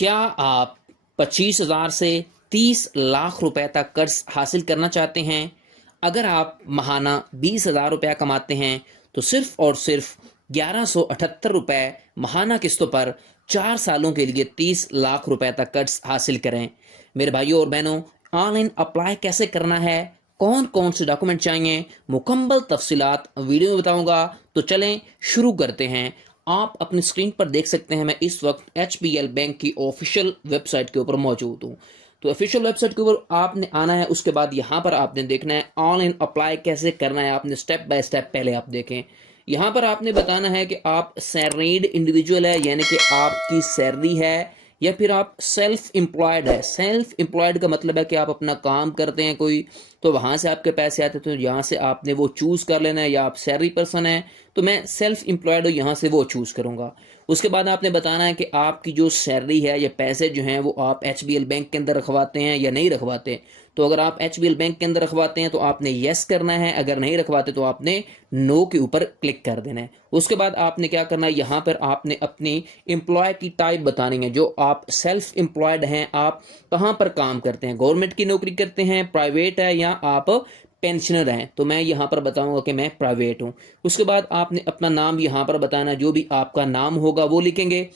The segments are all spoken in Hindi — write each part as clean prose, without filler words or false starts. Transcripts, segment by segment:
क्या आप 25,000 से 30 लाख रुपए तक कर्ज हासिल करना चाहते हैं? अगर आप महाना 20,000 रुपया कमाते हैं तो सिर्फ और सिर्फ 1178 रुपए महाना किस्तों पर 4 सालों के लिए 30 लाख रुपए तक कर्ज हासिल करें। मेरे भाइयों और बहनों, ऑनलाइन अप्लाई कैसे करना है, कौन कौन से डॉक्यूमेंट चाहिए, मुकम्मल तफसीलात वीडियो में बताऊंगा। तो चलें शुरू करते हैं। आप अपनी स्क्रीन पर देख सकते हैं, मैं इस वक्त HBL बैंक की ऑफिशियल वेबसाइट के ऊपर मौजूद हूँ। तो ऑफिशियल वेबसाइट के ऊपर आपने आना है, उसके बाद यहाँ पर आपने देखना है ऑनलाइन अप्लाई कैसे करना है। आपने स्टेप बाय स्टेप पहले आप देखें। यहाँ पर आपने बताना है कि आप सैलरीड इंडिविजुअल है, यानी कि आपकी सैलरी है, या फिर आप सेल्फ एम्प्लॉयड है। सेल्फ एम्प्लॉयड का मतलब है कि आप अपना काम करते हैं कोई, तो वहाँ से आपके पैसे आते हैं, तो यहाँ से आपने वो चूज़ कर लेना है। या आप सैलरी पर्सन है तो मैं सेल्फ एम्प्लॉयड हूँ, यहाँ से वो चूज़ करूँगा। उसके बाद आपने बताना है कि आपकी जो सैलरी है या पैसे जो हैं वो आप HBL बैंक के अंदर रखवाते हैं या नहीं रखवाते। तो अगर आप HBL बैंक के अंदर रखवाते हैं तो आपने येस करना है, अगर नहीं रखवाते तो आपने नो के ऊपर क्लिक कर देना है। उसके बाद आपने क्या करना है, यहाँ पर आपने अपनी एम्प्लॉय की टाइप बतानी है। जो आप सेल्फ एम्प्लॉयड हैं, आप कहाँ पर काम करते हैं, गवर्नमेंट की नौकरी करते हैं, प्राइवेट है, या आप पेंशनर हैं। तो मैं यहाँ पर बताऊंगा कि मैं प्राइवेट हूँ। उसके बाद आपने अपना नाम यहाँ पर बताना, जो भी आपका नाम होगा वो लिखेंगे।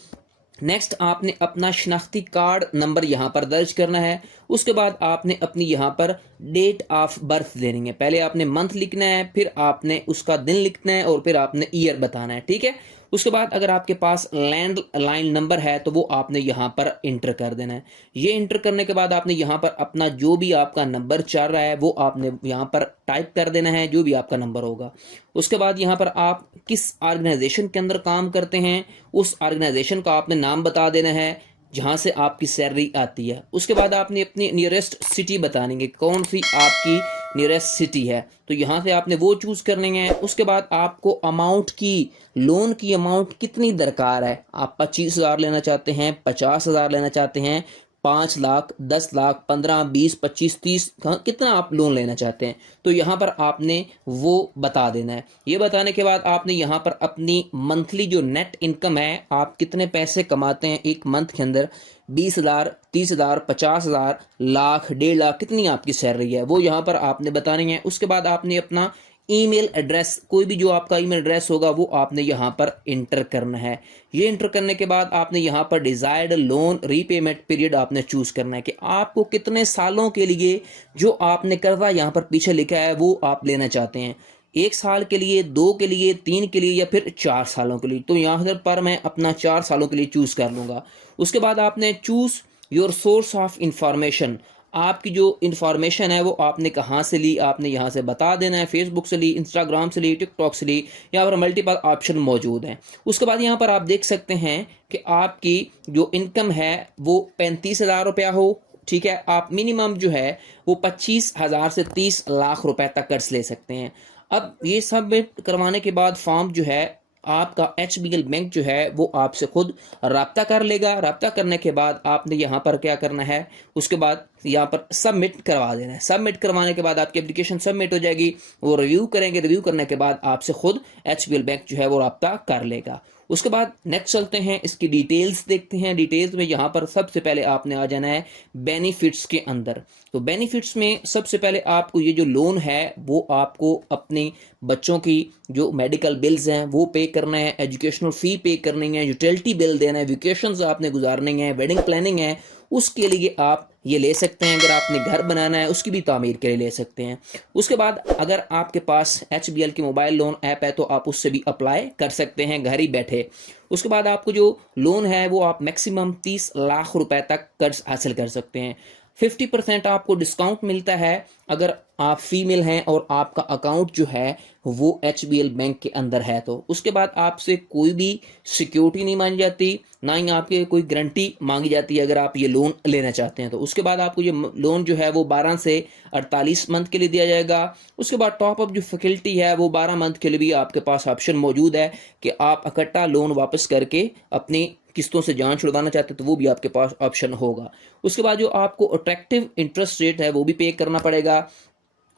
नेक्स्ट आपने अपना शनाख्ती कार्ड नंबर यहाँ पर दर्ज करना है। उसके बाद आपने अपनी यहाँ पर डेट ऑफ बर्थ देनी है। पहले आपने मंथ लिखना है, फिर आपने उसका दिन लिखना है, और फिर आपने ईयर बताना है, ठीक है। उसके बाद अगर आपके पास लैंडलाइन नंबर है तो वो आपने यहाँ पर इंटर कर देना है। ये इंटर करने के बाद आपने यहाँ पर अपना जो भी आपका नंबर चल रहा है वो आपने यहाँ पर टाइप कर देना है, जो भी आपका नंबर होगा। उसके बाद यहाँ पर आप किस ऑर्गेनाइजेशन के अंदर काम करते हैं, उस ऑर्गेनाइजेशन का आपने नाम बता देना है जहाँ से आपकी सैलरी आती है। उसके बाद आपने अपनी नियरेस्ट सिटी बतानी है, कौन सी आपकी नियरेस्ट सिटी है, तो यहाँ से आपने वो चूज़ करनी है। उसके बाद आपको अमाउंट की, लोन की अमाउंट कितनी दरकार है, आप 25,000 लेना चाहते हैं, 50,000 लेना चाहते हैं, 5 लाख, 10 लाख, 15, 20, 25, 30, कितना आप लोन लेना चाहते हैं, तो यहाँ पर आपने वो बता देना है। ये बताने के बाद आपने यहाँ पर अपनी मंथली जो नेट इनकम है, आप कितने पैसे कमाते हैं एक मंथ के अंदर, 20,000, 30,000, 50,000, लाख, 1.5 लाख, कितनी आपकी सैलरी है, वो यहाँ पर आपने बतानी है। उसके बाद आपने अपना ईमेल एड्रेस, कोई भी जो आपका ईमेल एड्रेस होगा वो आपने यहाँ पर इंटर करना है। ये इंटर करने के बाद आपने यहाँ पर डिजायर्ड लोन रीपेमेंट पीरियड आपने चूज करना है कि आपको कितने सालों के लिए जो आपने कर्जा यहाँ पर पीछे लिखा है वो आप लेना चाहते हैं। 1 साल के लिए, 2 के लिए, 3 के लिए, या फिर 4 सालों के लिए। तो यहाँ पर मैं अपना 4 सालों के लिए चूज कर लूंगा। उसके बाद आपने choose your source of information, आपकी जो इन्फॉर्मेशन है वो आपने कहाँ से ली, आपने यहाँ से बता देना है। फेसबुक से ली, इंस्टाग्राम से ली, टिकटॉक से ली, यहाँ पर मल्टीपल ऑप्शन मौजूद हैं। उसके बाद यहाँ पर आप देख सकते हैं कि आपकी जो इनकम है वो 35,000 रुपया हो, ठीक है। आप मिनिमम जो है वो 25,000 से 30 लाख रुपए तक कर्ज ले सकते हैं। अब ये सब करवाने के बाद फॉर्म जो है आपका HBL बैंक जो है वो आपसे खुद राब्ता कर लेगा। राब्ता करने के बाद आपने यहाँ पर क्या करना है, उसके बाद यहाँ पर सबमिट करवा देना है। सबमिट करवाने के बाद आपकी एप्लीकेशन सबमिट हो जाएगी, वो रिव्यू करेंगे। रिव्यू करने के बाद आपसे खुद HBL बैंक जो है वो राब्ता कर लेगा। उसके बाद नेक्स्ट चलते हैं, इसकी डिटेल्स देखते हैं। डिटेल्स में यहाँ पर सबसे पहले आपने आ जाना है बेनिफिट्स के अंदर। तो बेनिफिट्स में सबसे पहले आपको ये जो लोन है वो आपको अपने बच्चों की जो मेडिकल बिल्स हैं वो पे करना है, एजुकेशनल फ़ी पे करनी है, यूटिलिटी बिल देना है, वेकेशंस आपने गुजारनी है, वेडिंग प्लानिंग है, उसके लिए आप ये ले सकते हैं। अगर आपने घर बनाना है उसकी भी तामीर के लिए ले सकते हैं। उसके बाद अगर आपके पास HBL की मोबाइल लोन ऐप है तो आप उससे भी अप्लाई कर सकते हैं घर ही बैठे। उसके बाद आपको जो लोन है वो आप मैक्सिमम 30 लाख रुपए तक कर्ज हासिल कर सकते हैं। 50% आपको डिस्काउंट मिलता है अगर आप फीमेल हैं और आपका अकाउंट जो है वो HBL बैंक के अंदर है। तो उसके बाद आपसे कोई भी सिक्योरिटी नहीं मांगी जाती, ना ही आपके कोई गारंटी मांगी जाती है अगर आप ये लोन लेना चाहते हैं तो। उसके बाद आपको ये लोन जो है वो 12 से 48 मंथ के लिए दिया जाएगा। उसके बाद टॉप अप जो फैसिलिटी है वो 12 मंथ के लिए भी आपके पास ऑप्शन मौजूद है कि आप इकट्ठा लोन वापस करके अपनी किस्तों से जान छुड़वाना चाहते हैं तो वो भी आपके पास ऑप्शन होगा। उसके बाद जो आपको अट्रैक्टिव इंटरेस्ट रेट है वो भी पे करना पड़ेगा।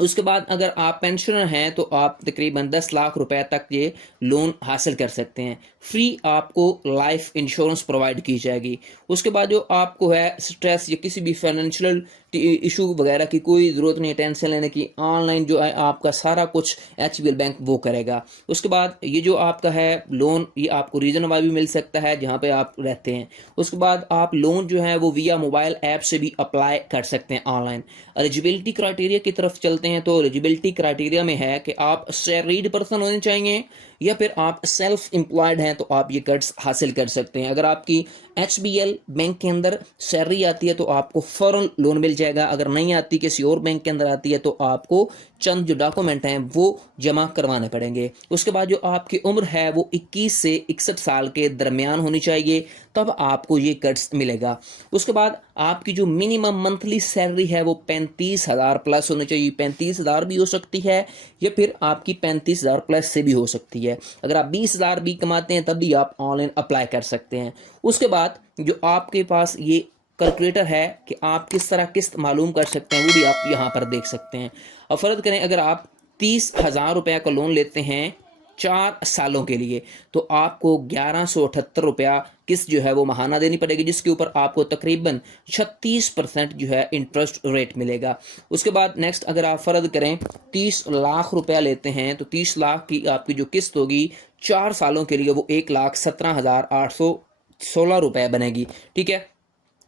उसके बाद अगर आप पेंशनर हैं तो आप तकरीबन 10 लाख रुपए तक ये लोन हासिल कर सकते हैं। फ्री आपको लाइफ इंश्योरेंस प्रोवाइड की जाएगी। उसके बाद जो आपको है स्ट्रेस या किसी भी फाइनेंशियल इशू वगैरह की कोई ज़रूरत नहीं है टेंशन लेने की, ऑनलाइन जो है आपका सारा कुछ HBL बैंक वो करेगा। उसके बाद ये जो आपका है लोन, ये आपको रीजन वाइज भी मिल सकता है जहाँ पे आप रहते हैं। उसके बाद आप लोन जो है वो विया मोबाइल ऐप से भी अप्लाई कर सकते हैं ऑनलाइन। एलिजिबिलिटी क्राइटेरिया की तरफ चलते हैं तो एलिजिबिलिटी क्राइटेरिया में है कि आप सैलरीड पर्सन होने चाहिए या फिर आप सेल्फ एम्प्लॉयड हैं तो आप ये कर्ज हासिल कर सकते हैं। अगर आपकी HBL बैंक के अंदर सैलरी आती है तो आपको फौरन लोन मिल जाएगा, अगर नहीं आती किसी और बैंक के अंदर आती है तो आपको चंद जो डॉक्यूमेंट हैं वो जमा करवाने पड़ेंगे। उसके बाद जो आपकी उम्र है वो 21 से 61 साल के दरमियान होनी चाहिए, तब आपको ये कर्ज मिलेगा। उसके बाद आपकी जो मिनिमम मंथली सैलरी है वो 35,000 प्लस होनी चाहिए। 35,000 भी हो सकती है या फिर आपकी 35,000 प्लस से भी हो सकती है। अगर आप 20,000 भी कमाते हैं तब भी आप ऑनलाइन अप्लाई कर सकते हैं। उसके बाद जो आपके पास ये कैलकुलेटर है कि आप किस तरह किस्त मालूम कर सकते हैं वो भी आप यहाँ पर देख सकते हैं। अब फर्ज करें अगर आप 30,000 रुपये का लोन लेते हैं 4 सालों के लिए तो आपको 1178 रुपया किस्त जो है वो महाना देनी पड़ेगी, जिसके ऊपर आपको तकरीबन 36% जो है इंटरेस्ट रेट मिलेगा। उसके बाद नेक्स्ट अगर आप फर्ज करें 30 लाख रुपया लेते हैं तो 30 लाख की आपकी जो किस्त होगी 4 सालों के लिए वो 1,17,816 रुपये बनेगी, ठीक है,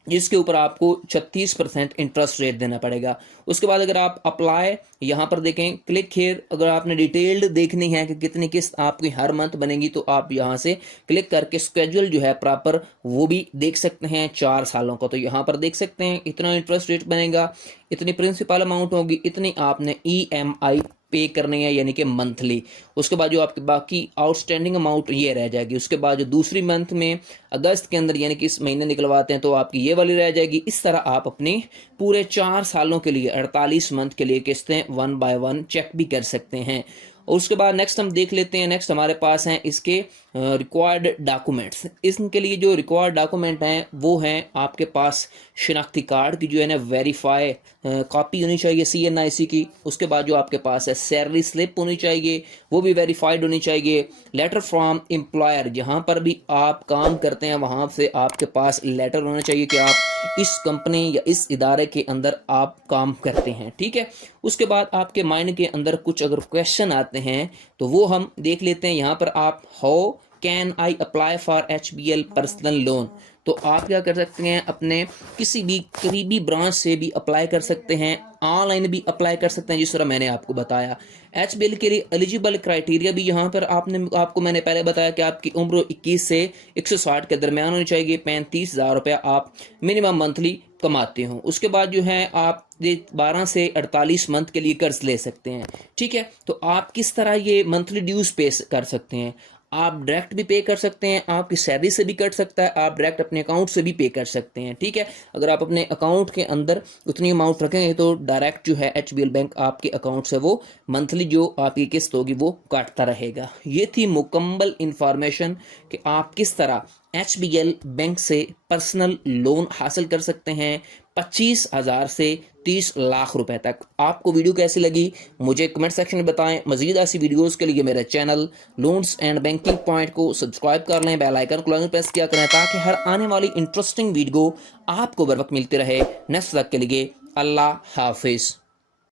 जिसके ऊपर आपको 36% इंटरेस्ट रेट देना पड़ेगा। उसके बाद अगर आप अप्लाई यहाँ पर देखें क्लिक हियर, अगर आपने डिटेल्ड देखनी है कि कितनी किस्त आपकी हर मंथ बनेगी तो आप यहाँ से क्लिक करके स्केड्यूल जो है प्रॉपर वो भी देख सकते हैं 4 सालों का। तो यहाँ पर देख सकते हैं इतना इंटरेस्ट रेट बनेगा, इतनी प्रिंसिपल अमाउंट होगी, इतनी आपने EMI पे करनी है यानी कि मंथली। उसके बाद जो आपकी बाकी आउटस्टैंडिंग अमाउंट ये रह जाएगी। उसके बाद जो दूसरी मंथ में अगस्त के अंदर यानी कि इस महीने निकलवाते हैं तो आपकी ये वाली रह जाएगी। इस तरह आप अपने पूरे 4 सालों के लिए 48 मंथ के लिए किस्तें 1 बाय 1 चेक भी कर सकते हैं। उसके बाद नेक्स्ट हम देख लेते हैं, नेक्स्ट हमारे पास हैं इसके रिक्वायर्ड डॉक्यूमेंट्स। इसके लिए जो रिक्वायर्ड डॉक्यूमेंट हैं वो हैं आपके पास शनाख्ती कार्ड की जो है ना वेरीफाई कॉपी होनी चाहिए CNIC की। उसके बाद जो आपके पास है सैलरी स्लिप होनी चाहिए वो भी वेरीफाइड होनी चाहिए। लेटर फ्रॉम एम्प्लॉयर, जहाँ पर भी आप काम करते हैं वहाँ से आपके पास लेटर होना चाहिए कि आप इस कंपनी या इस इदारे के अंदर आप काम करते हैं, ठीक है। उसके बाद आपके माइंड के अंदर कुछ अगर क्वेश्चन आते हैं तो वो हम देख लेते हैं। यहाँ पर आप how can I apply for HBL personal loan, तो आप क्या कर सकते हैं अपने किसी भी करीबी ब्रांच से भी अप्लाई कर सकते हैं, ऑनलाइन भी अप्लाई कर सकते हैं जिस तरह मैंने आपको बताया। HBL के लिए एलिजिबल क्राइटेरिया भी यहाँ पर आपको मैंने पहले बताया कि आपकी उम्र 21 से 160 के दरमियान होनी चाहिए, 35,000 रुपया आप मिनिमम मंथली कमाते हो। उसके बाद जो है आप 12 से 48 मंथ के लिए कर्ज ले सकते हैं, ठीक है। तो आप किस तरह ये मंथली ड्यूज पे कर सकते हैं, आप डायरेक्ट भी पे कर सकते हैं, आपकी सैलरी से भी कट सकता है, आप डायरेक्ट अपने अकाउंट से भी पे कर सकते हैं, ठीक है। अगर आप अपने अकाउंट के अंदर उतनी अमाउंट रखेंगे तो डायरेक्ट जो है HBL बैंक आपके अकाउंट से वो मंथली जो आपकी किस्त होगी वो काटता रहेगा। ये थी मुकम्मल इंफॉर्मेशन कि आप किस तरह HBL बैंक से पर्सनल लोन हासिल कर सकते हैं 25,000 से 30 लाख रुपए तक। आपको वीडियो कैसी लगी मुझे कमेंट सेक्शन में बताएं। मजीद ऐसी वीडियोस के लिए मेरे channel loans and banking point को सब्सक्राइब कर लें, बेल आइकन को लाजमी प्रेस किया करें ताकि हर आने वाली इंटरेस्टिंग वीडियो आपको बर वक्त मिलती रहे। नेक्स्ट तक के लिए अल्लाह हाफिज़।